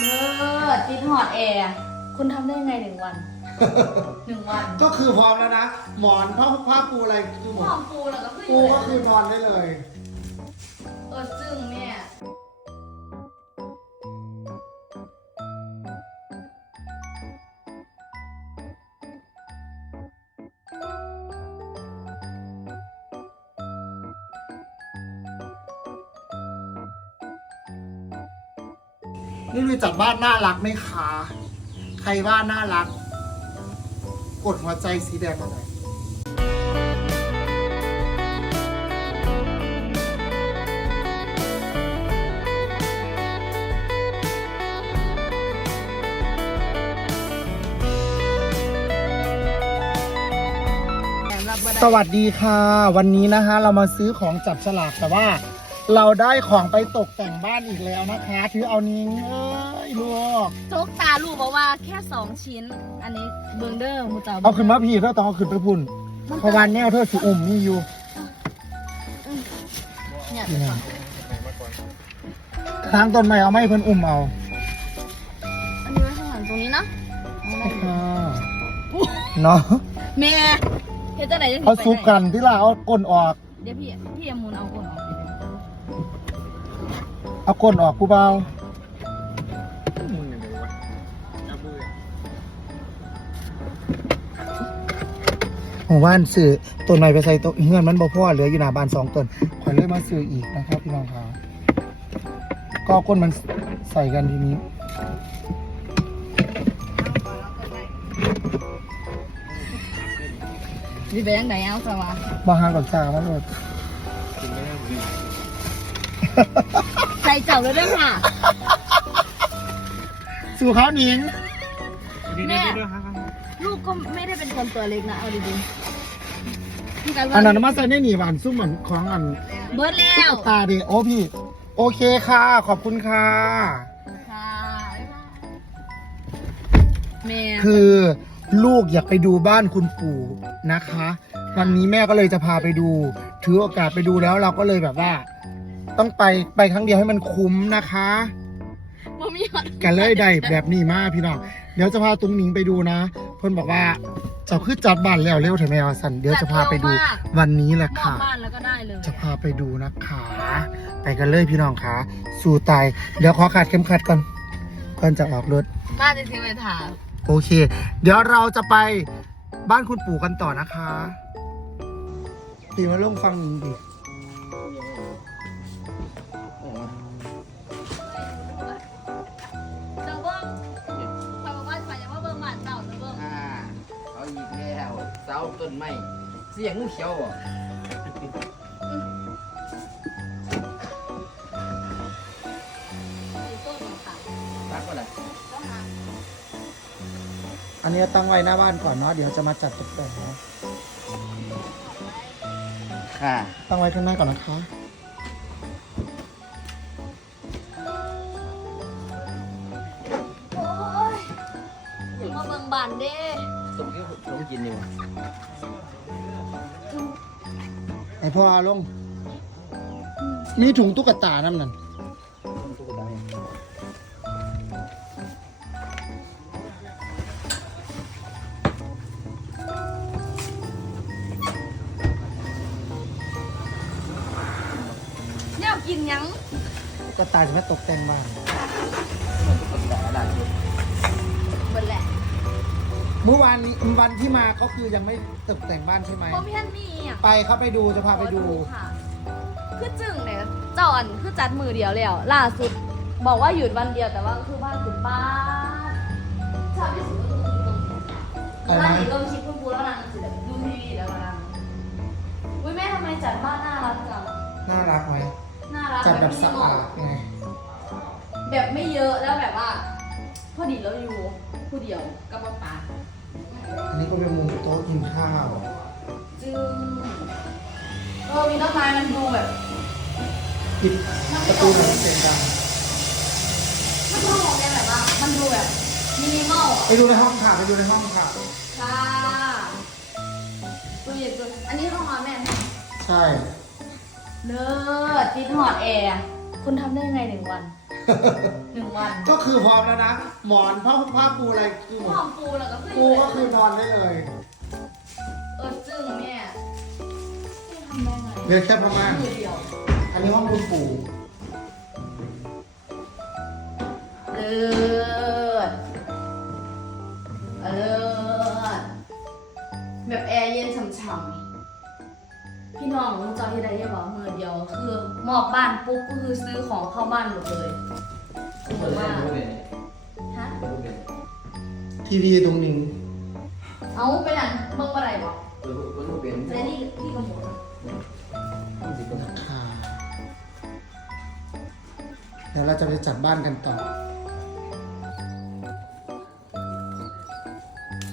เลิศติดหอดแอร์คุณทำได้ยังไงหนึ่งวันหนึ่งวันก็คือพร้อมแล้วนะ หมอนผ้าผ้าปูอะไรคือหมหดอมปูแล้วก็คือปูก็คือนอนได้เลย นี่ลุยจัดบ้านน่ารักไหมคะ ใครบ้านน่ารัก กดหัวใจสีแดงมาหน่อยสวัสดีค่ะ วันนี้นะคะเรามาซื้อของจับฉลากแต่ว่า เราได้ของไปตกแต่งบ้านอีกแล้วนะคะ ถือเอานิ้งเอ้ยลูกโจ๊กตาลูกบอกว่าแค่สองชิ้น อันนี้เบิงเดอร์มูเจ้าเอาขึ้นมาพี่เธอต้องเอาขึ้นไปพุ่นเพราะวันแนวเธอสิอุ่มนี่อยู่เนี่ยนี่นะทางต้นไม้เอาไม้เพิ่นอุ่มเอาอันนี้ไว้ข้างหลังตรงนี้เนาะเอาได้อยู่เนาะแม่เฮ็ดจังไหนจะถึงเขาไปซุกได้กันที่ล่ะเอาก้นออก เดี๋ยวพี่พี่อามูลเอาคนออก เอาก้นออกกูเบา มู่บ้านซื้อต้นไม้ไปใส่ต้นเงื่อนมันบ่พอเหลืออยู่หน้าบ้านสองต้นขอยเลยมาซื้ออีกนะครับพี่น้องครับก็เอาก้นมันใส่กันทีนี้พี่ไปยังไหนเอาสวะบางหางกับจ่ามาเลยใส่เจ้าเลยด้วยค่ะ สู่เขาหนิง แม่ ลูกก็ไม่ได้เป็นคนตัวเล็กนะเอาดีๆพี่กันอันนั้นว่ามาใส่ในหนีบานซุ่มเหมือนของอันเบิร์ดแล้วตุ๊กตาดิโอ้พี่ โอเคค่ะ ขอบคุณค่ะ ค่ะแม่คือลูกอยากไปดูบ้านคุณปู่นะคะ วันนี้แม่ก็เลยจะพาไปดู ถือโอกาสไปดูแล้วเราก็เลยแบบว่า ต้องไปไปครั้งเดียวให้มันคุ้มนะคะ บ่มีหอดกันเลยได้แบบนี้มากพี่น้อง เดี๋ยวจะพาตุ้งหนิงไปดูนะ เพิ่นบอกว่าเจะคือจัดบ้านแล้วเร็วเถอะแมวสันเดี๋ยวจะพาไปดูวันนี้แหละมอบค่ะ บ้านแล้วก็ได้เลยจะพาไปดูนะคะ ไปกันเลยพี่น้องคะสู่ตาย เดี๋ยวขอขาดเข็มขัดก่อน ก่อนจะออกรถบ้านจะซื้อไปถามโอเค เดี๋ยวเราจะไปบ้านคุณปู่กันต่อนะคะ ปีมาลงฟังหนิงดิ แล้วเสาต้นไม้เสียงงูเขียวอะสี่ต้นค่ะรักว่าอะไรต้องหาอันนี้ตั้งไว้หน้าบ้านก่อนเนาะเดี๋ยวจะมาจัดตกแต่งเนาะค่ะ ตั้งไว้ข้างหน้าก่อนนะคะ ไอพ่ออาลง มีถุงตุ๊กตานั่นนั่นต้นตุ๊กตาเนี่ยเนี่ยกินหยังตุ๊กตาจะมาตกแต่งบ้านตุ๊กตาด่านนี้เบิ้แหละ เมื่อวานนี้วันที่มาก็คือยังไม่ตกแต่งบ้านใช่ไหมพ่อพี่ท่านมีอะไปเขาไปดูจะพาไปดูค่ะ คือจึงเนี่ยจอนคือจัดมือเดียวแล้วล่าสุดบอกว่าหยุดวันเดียวแต่ว่าคือบ้านคุณป้าชอบที่สุดก็คือตรงนี้อะไรนะบ้านนี้ก็ชิปคุณปูแล้วนางสิแบบดูทีวีแล้วนางอุ้ยแม่ทำไมจัดบ้านน่ารักจังน่ารักไหมน่ารักจัดแบบสะอาดไงแบบไม่เยอะแล้วแบบว่า พอดีแล้วอยู่ผู้เดียวกับป้าป๋า อันนี้ก็เป็นมุมโต๊ะกินข้าวจึงเออมีต้นไม้มันดูแบบปิดประตูหน่อยเสียงดังถ้าพ่อมองเนี่ยแบบว่ามันดูแบบมินิมอลอะไปดูในห้องค่ะไปดูในห้องค่ะ ค่ะตัวใหญ่ตัวอันนี้ห้องนอนแม่ใช่ เลิศติดหอดแอร์คุณทำได้ยังไงหนึ่งวัน หนึ่งวันก็คือพร้อมแล้วนะ หมอนผ้าผ้าปูอะไรคือหมหดอมปูแล้วก็ขึ้นปูก็คือนอนได้เลยเออจึงเนี่ยทำได้ไงเหลือแค่ประมาณมือเดียวอันนี้ห้องคุณปู่เลิศเลิศแบบแอร์เย็นฉ่ำๆ พี่น้องรู้จักที่ใดยังบอกมือเดียว คือมอบบ้านปุ๊บก็คือซื้อของเข้าบ้านหมดเลยเปิดว่าฮะทีวีตรงนี้เอาไปนั่นเบิ่งอะไรบอกเปิดรู้เป็นเจนี่พี่กระหมดต้องสิเป็นค่ะเดี๋ยวเราจะไปจัดบ้านกันต่อ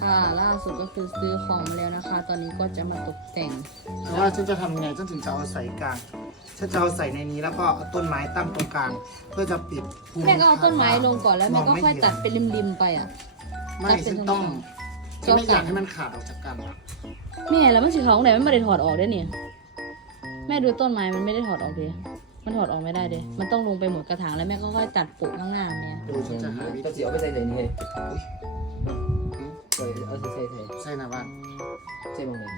ค่ะ ล่าสุดก็คือซื้อของมาแล้วนะคะ ตอนนี้ก็จะมาตกแต่งแต่ว่าฉันจะทำไงฉันถึงจะเอาใส่กลางฉันจะเอาใส่ในนี้แล้วก็เอาต้นไม้ตั้งตรงกลาง เพื่อจะปิดภูแม่ก็เอาต้นไม้ลงก่อนแล้วแม่ก็ค่อยตัดเป็นริมๆไปอะ ไม่ตัดเป็นฉันต้องตรงกลางฉันไม่อยากให้มันขาดออกจากกันแม่แล้วมันสีขาวของไหนมันไม่ได้ถอดออกด้วยเนี่ยแม่ดูต้นไม้มันไม่ได้ถอดออกเลยมันถอดออกไม่ได้เลยมันต้องลงไปหมดกระถางแล้วแม่ก็ค่อยตัดปุกข้างหน้าแม่ดูฉันจะหาวิก็ธี เสียวไปใส่ใส่นี่เลยอุ๊ยใส่เอาใส่ใส่ใส่ใช่นะบ้านใส่มองเลย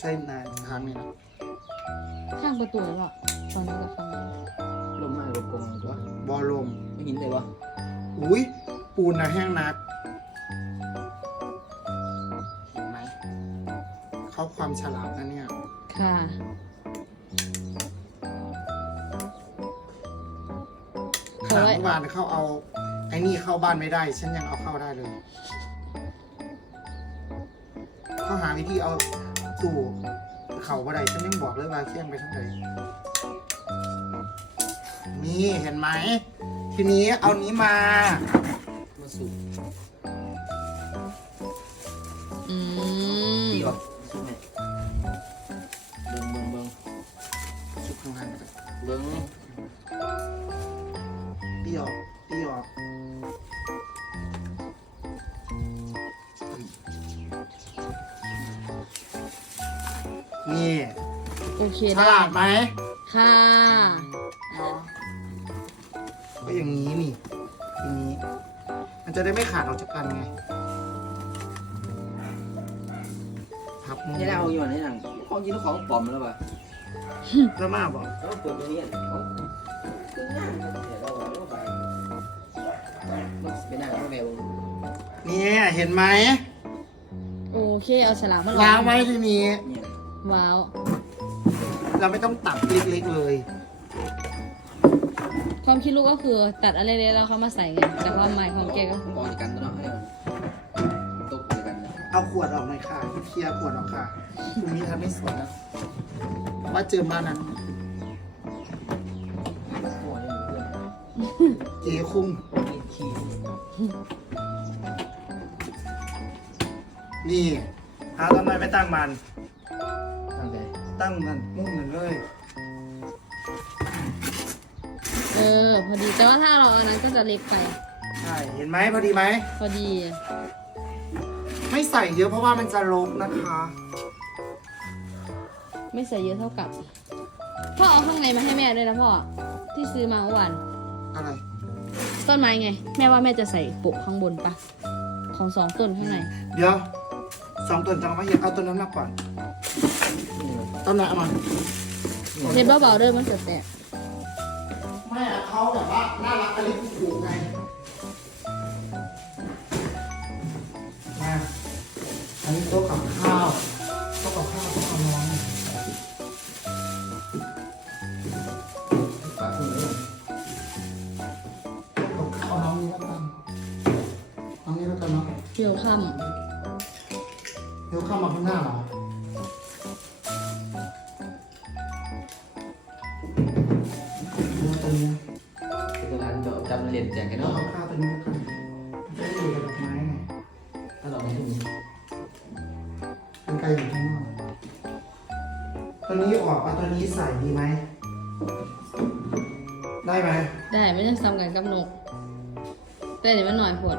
ใช่นะทางนี้นะข้างประตูแล้วอะฝั่งนี้กับฝั่งนี้ลมมากลมกงตัวบอลลมไม่หินเลยวะอุ้ยปูนนะแห้งนักเห็นไหมเขาความฉลาดนะเนี่ยค่ะขนาดเมื่อวานเขาเอาไอ้นี่เข้าบ้านไม่ได้ ฉันยังเอาเข้าได้เลย เขาหาวิธีเอาตู้เขาบ่ได้ฉันยังบอกเลยว่าเชี่ยงไปทั้งไหนนี่เห็นไหม ทีนี้เอานี้มา ฉได้ลาดไหมค่ะก็อย่างนี้นี่ อย่างนี้ มันจะได้ไม่ขาดออกจากกันไงพับมือนี่เราอยู่ไหนหนังของกินของปลอมแล้วป่ะแล้วมาบอกแล้วเปิดตรงนี้เขาคือง่ายเดี๋ยวเราเราไปมันเป็นหน้าเขาแมวนี่เห็นไหมโอเคเอาฉลากมาล้างไว้ทีนี้ เนี่ยว้าว เราไม่ต้องตัดเล็กๆเลย ความคิดลูกก็คือตัดอะไรเลยแล้วเขามาใส่ไงแต่ความหมายของแกก็กองกันตัวเนาะเนี่ยตกกันนะเอาขวดออกหน่อยค่ะ เคลียร์ขวดออกค่ะตรงนี้ทำไม่สวยนะเพราะว่าเจอบ้านนั้นหัวนี่เพื่อนเก๋คุ้มมีขี้นี่เอาทำไมไม่ตั้งมันตั้งใจ ตั้งมันมุ่งมันเลย เออ พอดีแต่ว่าถ้าเราเอาอันนั้นก็จะเล็กไป ใช่ เห็นไหมพอดีไหม พอดีไม่ใส่เยอะเพราะว่ามันจะลกนะคะ ไม่ใส่เยอะเท่ากับพ่อเอาข้างในมาให้แม่ด้วยนะพ่อที่ซื้อมาเมื่อวานอะไร ต้นไม้ไง แม่ว่าแม่จะใส่ปกข้างบนปะของสองต้นข้างในเดี๋ยวสองต้นจะเอามาเห็นเอาต้นนั้นมาก่อน ต้นนั้นเอามาเทปเบาๆเด้อมันจะแตกไม่อะเขาแบบว่าน่ารักอะไรผูกไงมาอันนี้โต๊ะกับข้าวโต๊ะกับข้าวโต๊ะกับน้องปากขึ้นเลยโต๊ะกับข้าวน้องนี้แล้วกันน้องนี้แล้วกันเนาะเกี่ยวค่เดี๋ยวเข้ามาข้างหน้าเหรอ ตรงนี้คือการจำเหรียญแจกกันเนาะเอาข้าวตัวนี้แล้วกันจะได้อยู่กับดอกไม้ไงถ้าเราไม่ถึงมันไกลอยู่ข้างนอกตัวนี้ออกเอาตัวนี้ใส่ดีไหม ได้ไหมได้ไม่ต้องซ้ำกันกับนกแต่เดี๋ยวมันหน่อยปวด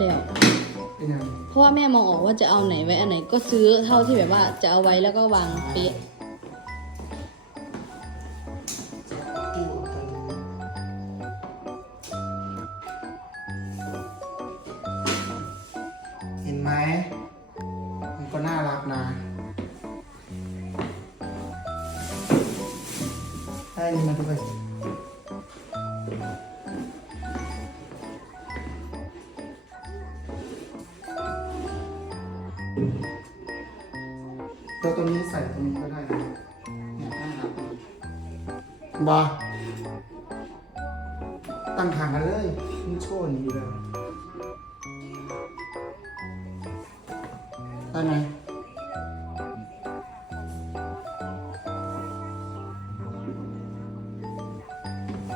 แล้ว เป็นยัง เพราะว่าแม่มองออกว่าจะเอาไหนไว้อันไหนก็ซื้อเท่าที่แบบว่าจะเอาไว้แล้วก็วางเป๊ะ ตั้งหางกันเลยนี่โชว์นี่อยู่แล้วได้ไหม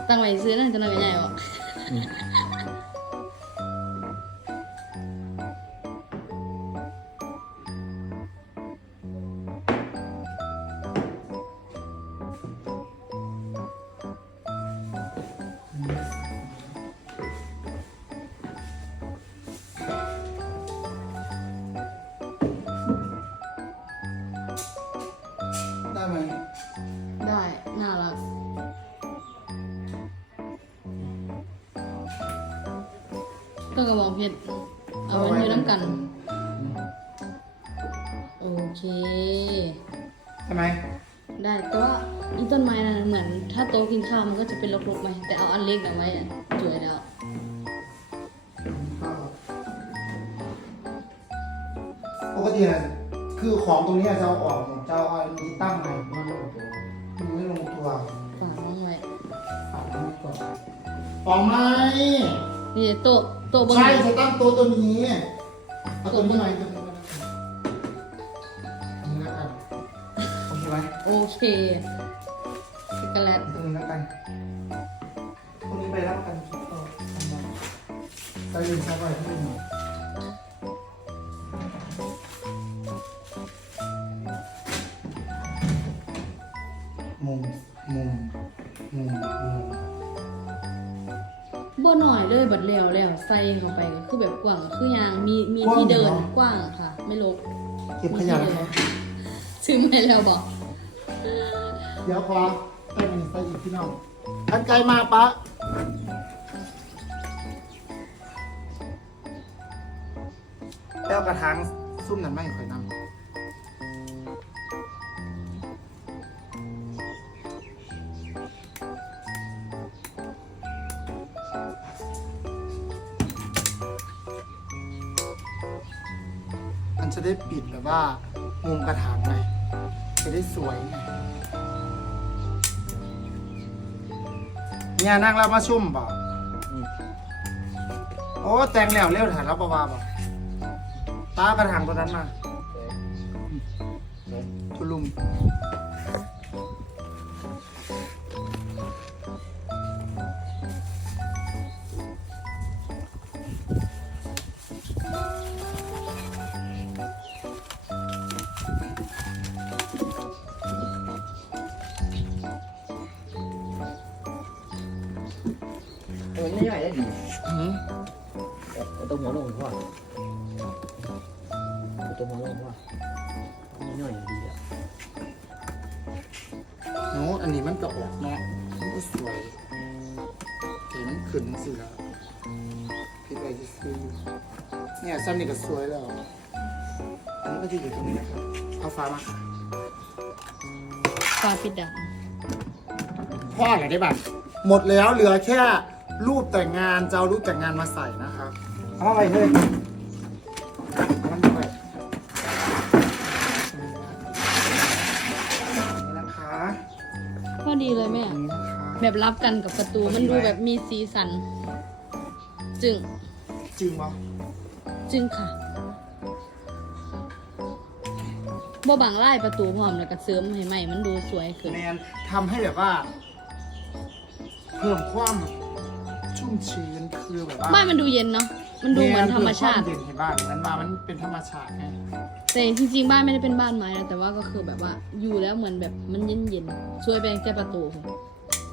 ตั้งไว้ซื้อนั่นจะนอนใหญ่หรอ ก็กระบอกเพชรเอาไว้อยู่น้ำกัน โอเคใช่ไหมได้แต่ว่าอีต้นไม้นั่นเหมือน ถ้าโต๊ะกินข้าวมันก็จะเป็นรกๆไหมแต่เอาอันเล็กน่ะไว้อะสวยแล้ว ปกตินะคือของตรงนี้จะเอาออกหมดจะเอาอันนี้ตั้งใหม่มันมันไม่ลงตัวฝากน้องไว้ฝากไว้ก่อนออกไหมนี่โต๊ะโต๊ะ เบนใช่จะตั้งโต๊ะตัวนี้เอาตัวนี้หน่อยตัวนี้ก็ได้นี่แล้วกันโอเคไหมโอเคช็อกโกแลตตัวนี้แล้วกันตัวนี้ไปแล้วกันชุดโต๊ะทำไมใส่ยืนใส่ไว้ที่นี่ ใส่เข้าไปก็คือแบบกว้างคือยางมีมีที่เดินกว้างค่ะ ไม่ลกเก็บขยะแล้วครับซื้อมาแล้วบอก เดี๋ยวขอใส่อีกใส่อีกพี่น้องทันไกลมาปะแล้วกระถางซุ่มนั่นไม่ค่อยนำ ว่ามุมกระถางไงจะได้สวยไงเนี่ยนั่งแล้วมาชุ่มบ่โอ้แต่งแล้วเร็วถ่ายแล้วบ่าวบ่ตากระถางตัวนั้นมา นมันขึ้นสิแล้วพี่ไปจะซื้อเนี่ยซ้ำนี่ก็สวยแล้วอันนี้ก็จะอยู่ตรงนี้นะครับ เอาฟ้ามาค่ะฝาปิดดังพ่ออะไรได้บ้างหมดแล้วเหลือแค่รูปแต่งงานจะเอารูปแต่งงานมาใส่นะครับเอามาไปเลย แบบรับกันกับประตูมันดูแบบมีสีสัน จึงจริงปะจึงค่ะบ่บังไล่ประตูพร้อมแล้วก็เสริมให้ใหม่มันดูสวยขึ้นแมนทำให้แบบว่า เพิ่มความชุ่มชื้นคือแบบว่าบ้านมันดูเย็นเนาะมันดูเหมือนธรรมชาติเพิ่มควเด่นให้บ้านนั้นมามันเป็นธรรมชาติไงแต่จริงๆบ้านไม่ได้เป็นบ้านไม้นะแต่ว่าก็คือแบบว่าอยู่แล้วเหมือนแบบมันเย็นๆช่วยแปลงแก้ประตู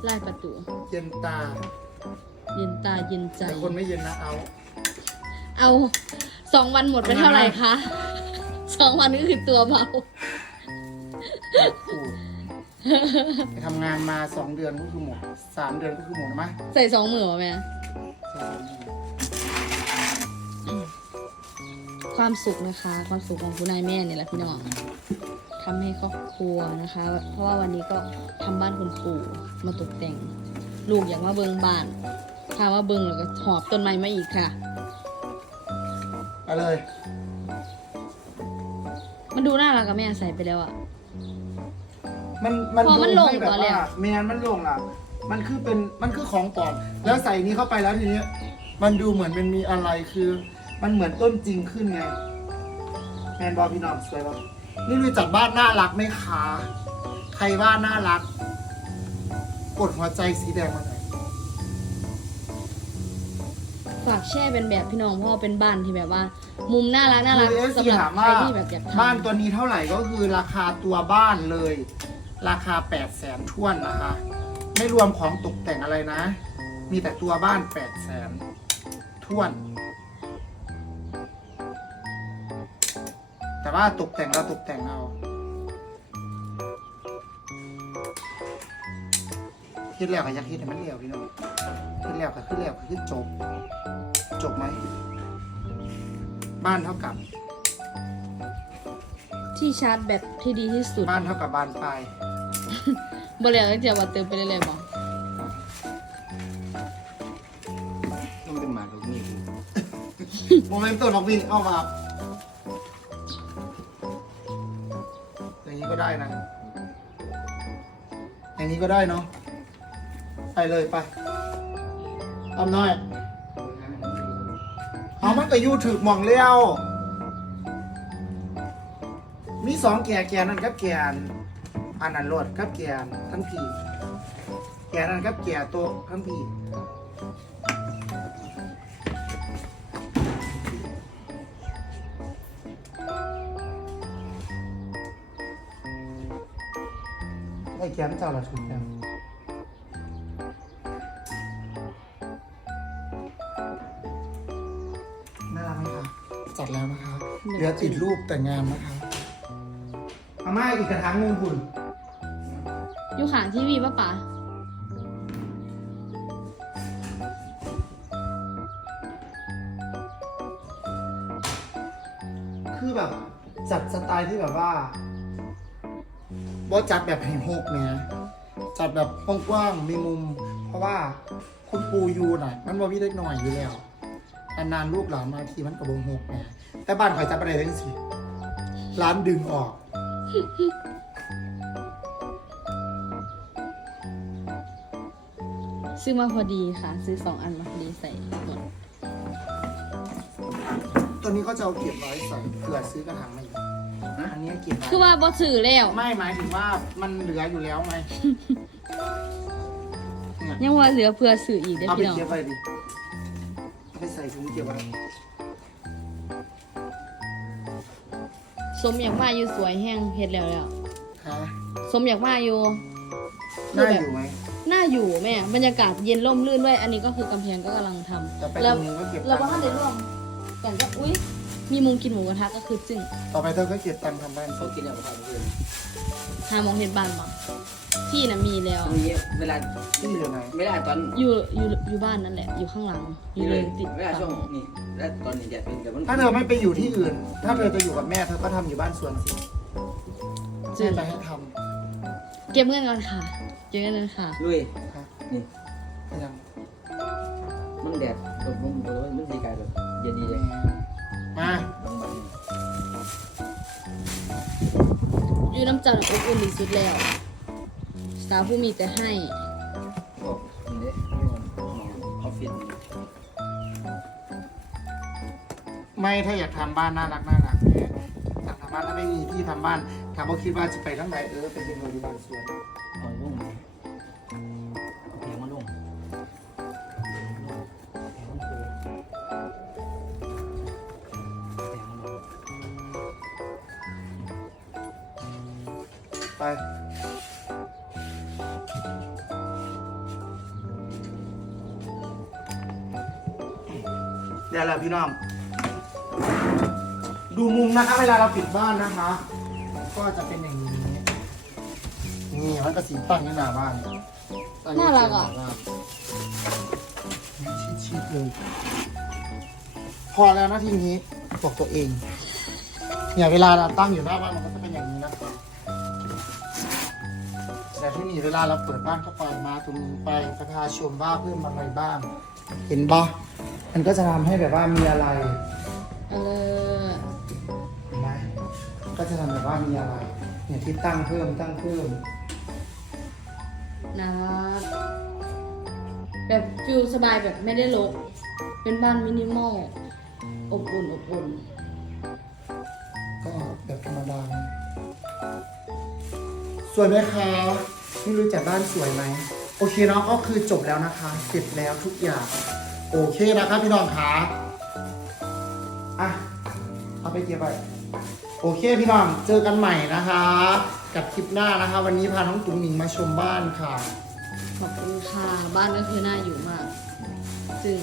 ไล่ประตู เย็นตา เย็นตาเย็นใจ แต่คนไม่เย็นนะเอา เอาสองวันหมดไปเท่าไหร่คะสองวันก็คือตัวเบา ถูกไปทำงานมาสองเดือนก็คือหมดสามเดือนก็คือหมดนะมะใส่สองมือวะแม่ใช่ความสุขนะคะ ความสุขของคุณนายแม่เนี่ยแหละพี่น้อง ทำให้ครอบครัวนะคะ เพราะว่าวันนี้ก็ทำบ้านคุณปู่มาตกแต่ง ลูกอยากมาเบิงบ้านพามาเบิงแล้วก็หอบต้นไม้มาอีกค่ะเอาเลยมันดูน่ารักกับแม่ใส่ไปแล้วอะมันมันพอมันดูลงให้แบบก่อนเลยว่าอะแมนมันลงอะ มันคือเป็นมันคือของปลอมแล้วใส่นี้เข้าไปแล้วทีนี้มันดูเหมือนมันมีอะไรคือ มันเหมือนต้นจริงขึ้นไงแมนบอพี่น้องสวยบอ นี่ดูจัดบ้านน่ารักไหมคะ ใครว่าน่ารัก กดหัวใจสีแดงมาหน่อยฝากแช่เป็นแบบพี่น้องเพราะว่าเป็นบ้านที่แบบว่า มุมน่ารักน่ารักคือเอสสำหรับถามใครว่าที่แบบอยากทำบ้านตัวนี้เท่าไหร่ก็คือราคาตัวบ้านเลย ราคา8ปดแสนท่วนนะคะ ไม่รวมของตกแต่งอะไรนะ มีแต่ตัวบ้าน8ปดแสนท่วน แต่ว่าตกแต่งเราตกแต่งเอาคิดแล้วก็อยากคิดให้มันเลี้ยวพี่น้องคิดแล้วก็คือแล้วก็คือจบ จบไหม บ้านเท่ากับ ที่ชาร์จแบตที่ดีที่สุดบ้านเท่ากับบานปลายบริเวณจะว่าเติมไปเรื่อยๆบอกต้องเป็นหมากับนี่โมเมนต์ตัวน้องวิ่งเข้ามา ก็ได้นะ อย่างนี้ก็ได้เนาะ ไปเลยไปทำน้อย เอามันก็อยู่ถือหมองเลี้ยว มีสองแก่แก่นั่นกับแก่อันอันนั้นรถกับแก่อันทั้งผีแก่นั่นกับแก่โต๊ะทั้งผี ไอ้แก่มันเจ้าละถูกแล้วน่ารักไหมคะจัดแล้วนะคะเหลือติดรูปแต่งงานนะคะอาม่าอีกกระถางหนึ่งคุณอยู่ข้างทีวีป่ะป๋าคือแบบจัดสไตล์ที่แบบว่า บอจัดแบบให้หกเนี่ยจัดแบบกว้างๆมีมุม เพราะว่าคุณปูยูน่ะ มันบ่มีเล็กหน่อยอยู่แล้วนานๆลูกหลานมาทีมันกระบงหกเนี่ยแต่บ้านข่อยจัดไปได้ทั้งสิร้านดึงออกซื้อมาพอดีค่ะ ซื้อสองอันมาพอดีใส่หมดตัวนี้ก็จะเอาเก็บไว้ใส่เผื่อซื้อกระถางมาอีก อันนี้เก็บไว้คือว่าบอสื่อแล้ว ไม่หมายถึงว่ามันเหลืออยู่แล้วไงเนี่ยยังว่าเหลือเพื่อสื่ออีกได้อเอาไปพี่น้องเก็บไว้ดิเอาไปใส่ถุงเก็บไว้สมอยากมาอยู่สวยแห้งเฮ็ดแล้วแล้ว ฮะสมอยากมาอยู่น่าอยู่ไหม น่าอยู่แม่บรรยากาศเย็นร่มรื่นด้วย อันนี้ก็คือกำแพงก็กำลังทแต่ไปำแล้วตรงนี้ก็เก็บ เราก็ตัท่างนค์ได้ร่วมกันก็อุ้ย มีมุมกินหมูกระทะก็คือจึงต่อไปเธอก็เก็บตังค์ทำบ้านเขากินอย่างไรเพื่อนหามองเห็นบ้านมาที่น่ะมีแล้วตรงนี้เวลาที่อยู่ไหนเวลาตอนอยู่อยู่อยู่บ้านนั่นแหละ อยู่ข้างหลังอยู่เลยติดเวลาช่วงนี้แล้วตอนนี้จะเป็นแต่มันถ้าเธอไม่ไปอยู่ที่อื่น ถ้าเธอจะอยู่กับแม่เธอก็ทำอยู่บ้านสวนสิจึแม่งจะให้ทเก็บเงินก่อนค่ะเก็บเงินก่อนค่ะ ลุยำค่ะนี่ก็ยังมันแดดตกลงตัวมันสีกายแบบเย็นดีเลย มาบางวันอยู่น้ำจันทร์อบอุ่นที่สุดแล้ว สาวผู้มีแต่ให้ก็นี่เด้ออฟฟิศไม่ถ้าอยากทำบ้านน่ารักน่ารักเนี่ยอยากทำบ้านถ้าไม่มีที่ทำบ้านถามว่าคิดว่าจะไปทั้งไหนเออไปเป็นโรงพยาบาลสวน พี่น้อง ดูมุมนะคะ เวลาเราปิดบ้านนะคะ ก็จะเป็นอย่างนี้ นี่มันก็สีตั้งที่หน้าบ้านตั้งที่หบ้ชิดๆเลยพอแล้วนะทีนี้บอกตัวเองเนี่ยเวลาเราตั้งอยู่หน้าบ้านมันก็จะเป็นอย่างนี้นะแต่ที่นี่เวลาเราเปิดบ้านเข้าไปมาตรงนี้ไปจะพาชมว่าเพิ่มอะไรบ้าง เห็นปะ มันก็จะทำให้แบบว่ามีอะไรเออเห็นไหมก็จะทำแบบว่ามีอะไร เนี่ยที่ตั้งเพิ่มตั้งเพิ่ม นะแบบฟิลสบายแบบไม่ได้รกเป็นบ้านมินิมอลอบอุ่นอบอุ่นก็แบบธรรมดาสวยไหมคะไม่รู้จักบ้านสวยไหม โอเคเนาะก็คือจบแล้วนะคะ เสร็จแล้วทุกอย่าง โอเคนะครับพี่น้องขาอะเอาไปเก็บไปโอเคพี่น้องเจอกันใหม่นะคะ กับคลิปหน้านะคะ วันนี้พาน้องตุ๋งหนิงมาชมบ้านค่ะ ขอบคุณค่ะ บ้านก็คือน่าอยู่มาก จึง